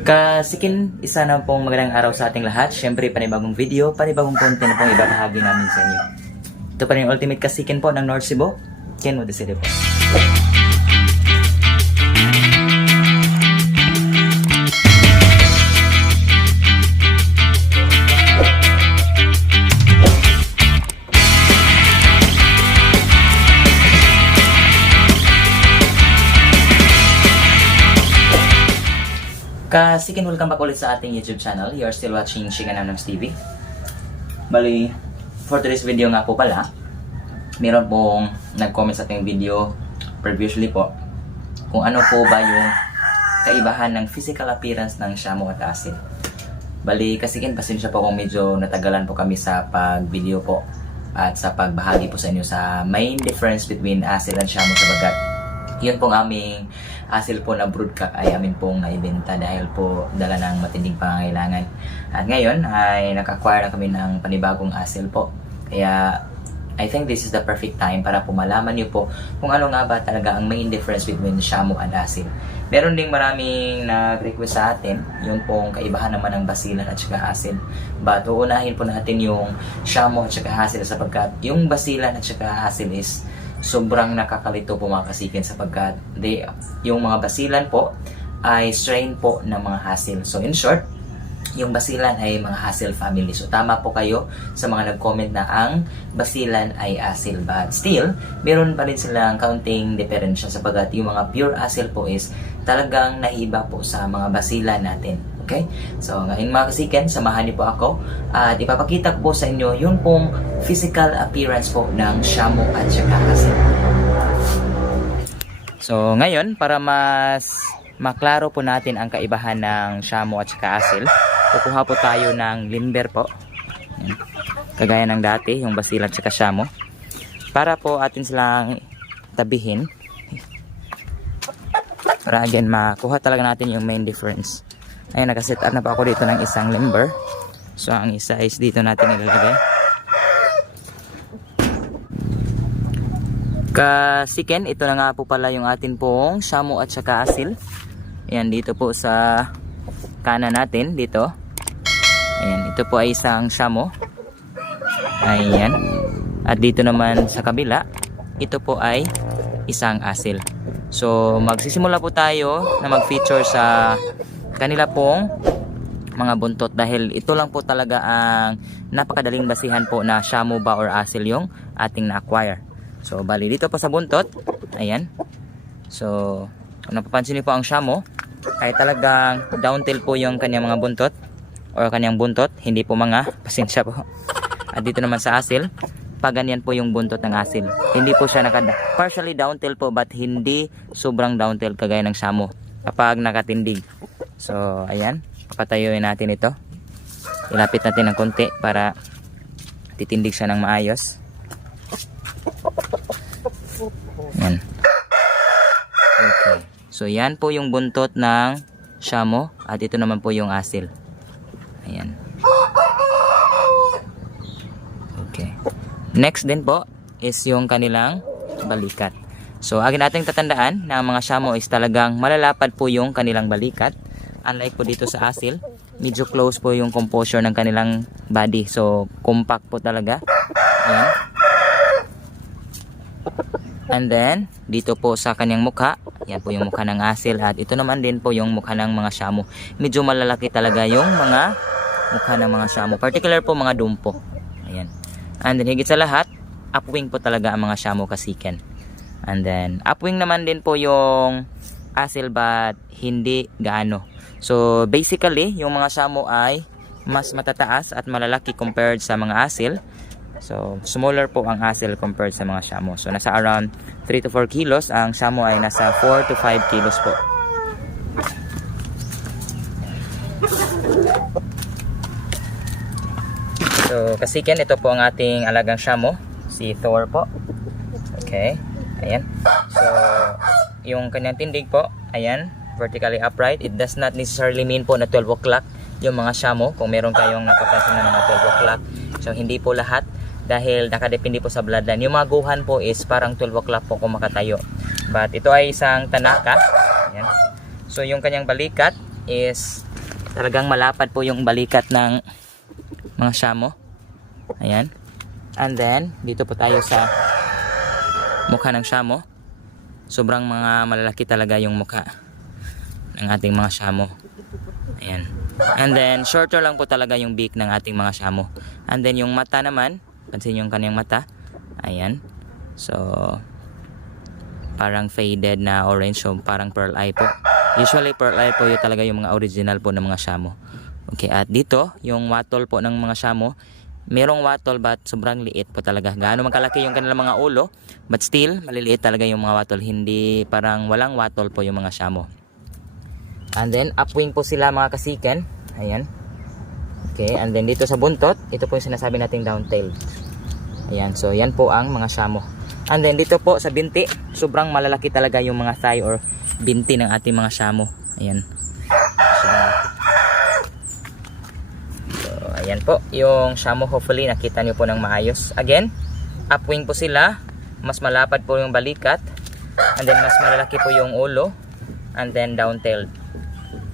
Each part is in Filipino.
Kasikin, isa na pong magandang araw sa ating lahat. Siyempre, panibagong video, panibagong content na pong ibabahagi namin sa inyo. Ito pa rin yung ultimate kasikin po ng North Cebu, Kenwood City po. Kasikin, welcome back ulit sa ating YouTube channel. You are still watching Chika Namnams TV. Bali, for today's video nga po pala, meron pong nag-comment sa ating video previously po kung ano po ba yung kaibahan ng physical appearance ng Shamu at Asil. Bali, Kasikin, pasensya po kung medyo natagalan po kami sa pag-video po at sa pagbahagi po sa inyo sa main difference between Asil and Shamu sa bagat. Yun pong aming asil po na broodcock ay amin pong naibenta dahil po dala ng matinding pangangailangan. At ngayon ay naka-acquire na kami ng panibagong asil po. Kaya I think this is the perfect time para po malaman nyo po kung ano nga ba talaga ang main difference between Shamu and asil. Meron ding maraming nag-request sa atin, yun pong kaibahan naman ng basilan at saka asil. But uunahin po natin yung Shamu at saka asil sapagkat yung basilan at saka asil is sobrang nakakalito po mga kasikin sapagkat yung mga basilan po ay strain po ng mga hasil. So in short, yung basilan ay mga hasil family. So tama po kayo sa mga nag-comment na ang basilan ay asil. But still, meron pa rin silang counting diferensya sapagkat yung mga pure asil po is talagang naiba po sa mga basilan natin. Okay? So ngayon mga kasiken, samahan niyo po ako at ipapakita ko po sa inyo yung pong physical appearance po ng Shamu at saka asil. So ngayon, para mas maklaro po natin ang kaibahan ng Shamu at saka asil, kukuha po tayo ng limber po. Yan. Kagaya ng dati, yung basilan at saka Shamu. Para po atin silang tabihin. Para again, makuha talaga natin yung main difference. Ayun, nakaset up na po ako dito ng isang limber. So, ang isa is dito natin ilalagay. Kasiken, ito na nga po pala yung atin pong Shamu at saka asil. Ayan, dito po sa kanan natin, dito. Ayan, ito po ay isang Shamu. Ayan. At dito naman sa kabila, ito po ay isang asil. So, magsisimula po tayo na mag-feature sa kanila pong mga buntot dahil ito lang po talaga ang napakadaling basihan po na Shamu ba or asil yung ating na-acquire. So bali dito po sa buntot, ayan. So kung napapansin niyo po ang Shamu ay talagang downtail po yung kanyang mga buntot or kanyang buntot, hindi po mga, pasensya po. At dito naman sa asil, paganyan po yung buntot ng asil. Hindi po siya partially downtail po but hindi sobrang downtail kagaya ng Shamu kapag nakatindig. So, ayan. Papatayuin natin ito. Ilapit natin ng konti para titindig siya ng maayos. Ayan. Okay. So, yan po yung buntot ng Shamu. At ito naman po yung asil. Ayan. Okay. Next din po is yung kanilang balikat. So, agad nating tatandaan na ang mga Shamu is talagang malalapad po yung kanilang balikat. Unlike po dito sa asil, medyo close po yung composure ng kanilang body. So, compact po talaga. Ayan. And then, dito po sa kanyang mukha, yan po yung mukha ng asil. At ito naman din po yung mukha ng mga Shamu. Medyo malalaki talaga yung mga mukha ng mga Shamu. Particular po mga dumpo. Ayan. And then, higit sa lahat, upwing po talaga ang mga Shamu kasiken. And then, upwing naman din po yung asil but hindi gaano. So, basically, yung mga Shamu ay mas matataas at malalaki compared sa mga asil. So, smaller po ang asil compared sa mga Shamu. So, nasa around 3 to 4 kilos. Ang Shamu ay nasa 4 to 5 kilos po. So, kasiken, ito po ang ating alagang Shamu. Si Thor po. Okay. Ayan. So, yung kanyang tindig po, ayan, vertically upright. It does not necessarily mean po na 12 o'clock yung mga Shamu. Kung meron kayong napapansin na mga 12 o'clock. So, hindi po lahat dahil nakadepende po sa bloodline. Yung mga guhan po is parang 12 o'clock po kung makatayo. But ito ay isang Tanaka. Ayan. So, yung kanyang balikat, is talagang malapad po yung balikat ng mga shamo. Ayan. And then, dito po tayo sa mukha ng shamo. Sobrang mga malalaki talaga yung mukha ng ating mga shamo. Ayan. And then, shorter lang po talaga yung beak ng ating mga shamo. And then, yung mata naman, pansin yung kanyang mata. Ayan. So, parang faded na orange, so parang pearl eye po. Usually pearl eye po yung talaga yung mga original po ng mga shamo. Okay, at dito yung watol po ng mga shamo, merong watol but sobrang liit po talaga. Gaano man kalaki yung kanilang mga ulo, but still maliliit talaga yung mga watol. Hindi parang walang watol po yung mga shamo. And then upwing po sila mga kasikan. Ayan. Okay, and then dito sa buntot, ito po yung sinasabi nating down-tailed. Ayan, so yan po ang mga shamo. And then dito po sa binti, sobrang malalaki talaga yung mga thigh or binti ng ating mga shamo. Ayan. So ayan po yung shamo, hopefully nakita nyo po ng maayos. Again, upwing po sila, mas malapad po yung balikat, and then mas malalaki po yung ulo, and then down-tailed.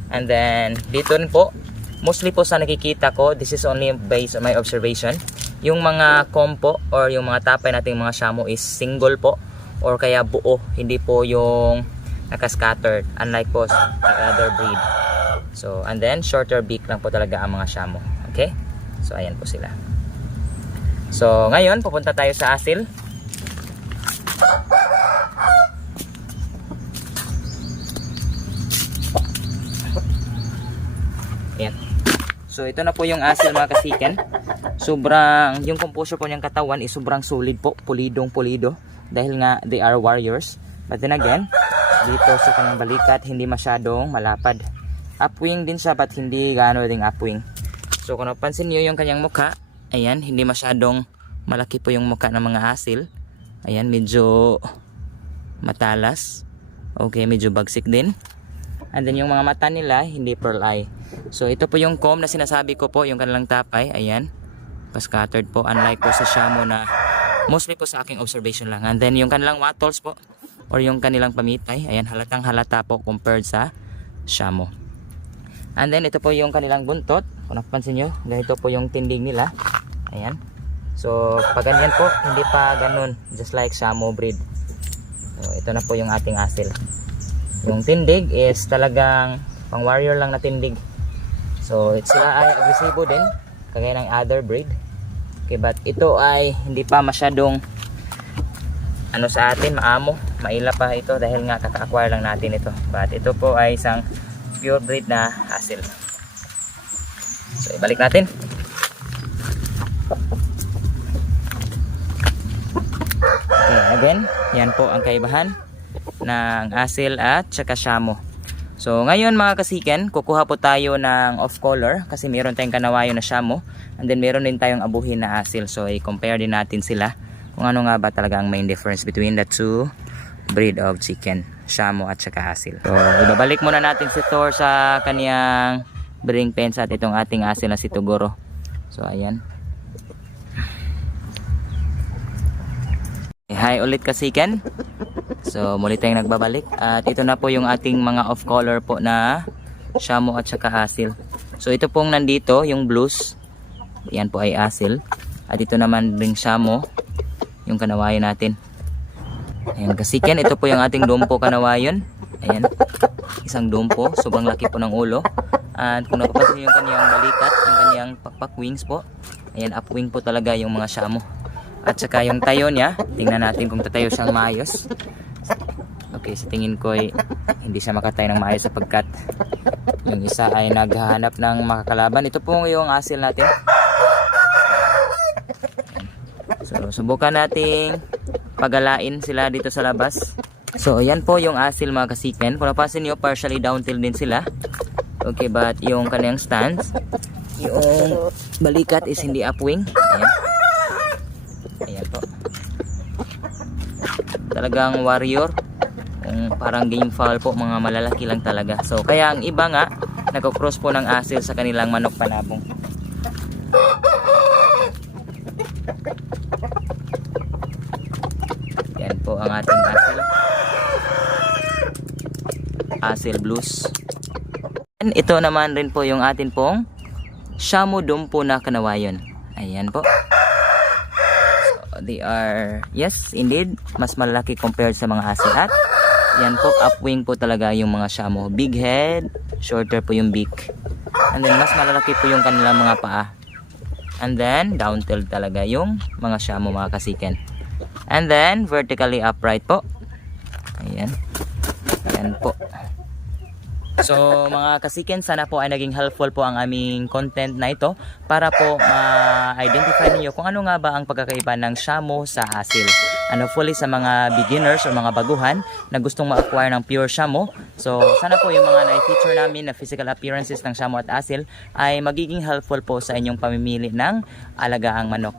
And then dito rin po, mostly po sa nakikita ko, this is only based on my observation, yung mga kompo or yung mga tapay nating mga shamo is single po or kaya buo, hindi po yung nakascattered, unlike po sa other breed. So and then shorter beak lang po talaga ang mga shamo. Okay, so ayan po sila. So ngayon pupunta tayo sa asil. Ayan. So ito na po yung asil mga kasikan. Sobrang, yung composure po niyang katawan is sobrang solid po, pulidong pulido, dahil nga they are warriors. But then again, dito sa kanyang balikat hindi masyadong malapad. Upwing din siya but hindi gaano ding upwing. So kung napansin niyo yung kanyang mukha, ayan, hindi masyadong malaki po yung mukha ng mga asil. Ayan, medyo matalas. Okay, medyo bagsik din. And then yung mga mata nila hindi pearl eye. So ito po yung comb na sinasabi ko po, yung kanilang tapay. Ayan, pa-scattered po, unlike po sa shamo na mostly po sa aking observation lang. And then yung kanilang wattles po or yung kanilang pamitay, ayan, halatang halata po compared sa shamo. And then ito po yung kanilang buntot. Kung napansin nyo, ganito po yung tindig nila. Ayan. So pag ganyan po, hindi pa ganun, just like shamo breed. So ito na po yung ating asil. Yung tindig is talagang pang warrior lang na tindig. So sila ay agresibo din, kagaya ng other breed. Okay, but ito ay hindi pa masyadong ano sa atin, maamo, maila pa ito dahil nga kaka-acquire lang natin ito. But ito po ay isang pure breed na asil. So ibalik natin. Okay, again, yan po ang kaibahan ng asil at saka shamo. So ngayon mga kasiken, kukuha po tayo ng off color kasi meron tayong kanawayo na shamo, and then meron din tayong abuhin na asil. So i-compare din natin sila kung ano nga ba talaga ang main difference between the two breed of chicken, shamo at saka asil. So ibabalik muna natin si Thor sa kaniyang breeding pens at itong ating asil na si Toguro. So ayan. Hi ulit kasiken. So muli tayong nagbabalik at ito na po yung ating mga off color po na shamo at saka asil. So ito pong nandito yung blues, yan po ay asil, at ito naman ring shamo, yung kanawayon natin. Ayan kasiken, ito po yung ating dumpo kanawayon. Ayan, isang dumpo, sobrang laki po ng ulo. At kung napapansin yung kanyang balikat, yung kanyang pakpak wings po, ayan, upwing po talaga yung mga shamo. At saka yung tayo niya, tingnan natin kung tatayo siyang maayos. Okay, sa tingin ko ay hindi siya makatayo ng maayos sapagkat yung isa ay naghahanap ng makakalaban. Ito po yung asil natin. So subukan nating pagalain sila dito sa labas. So ayan po yung asil mga kasiken. Kung napansin nyo, partially downtail din sila. Okay, but yung kanyang stance, yung balikat is hindi upwing. Ayan. Ayan po. Talagang warrior. Parang game fowl po, mga malalaki lang talaga. So kaya ang iba nga nagko-cross po ng asil sa kanilang manok panabong. Yan po ang ating asil. Asil blues. then, ito naman rin po yung atin pong Shamu Dumpo na kanawayon. Ayan po. So, they are, yes, indeed, mas malaki compared sa mga asil. At, yan po, upwing po talaga yung mga Shamu. Big head, shorter po yung beak. And then, mas malalaki po yung kanilang mga paa. And then, down-tailed talaga yung mga Shamu, mga kasiken. And then, vertically upright po. Ayan. Ayan po. So mga kasiken, sana po ay naging helpful po ang aming content na ito para po ma-identify niyo kung ano nga ba ang pagkakaiba ng Shamu sa asil. And hopefully sa mga beginners o mga baguhan na gustong ma-acquire ng pure Shamu, so sana po yung mga na-feature namin na physical appearances ng Shamu at asil ay magiging helpful po sa inyong pamimili ng alagaang manok.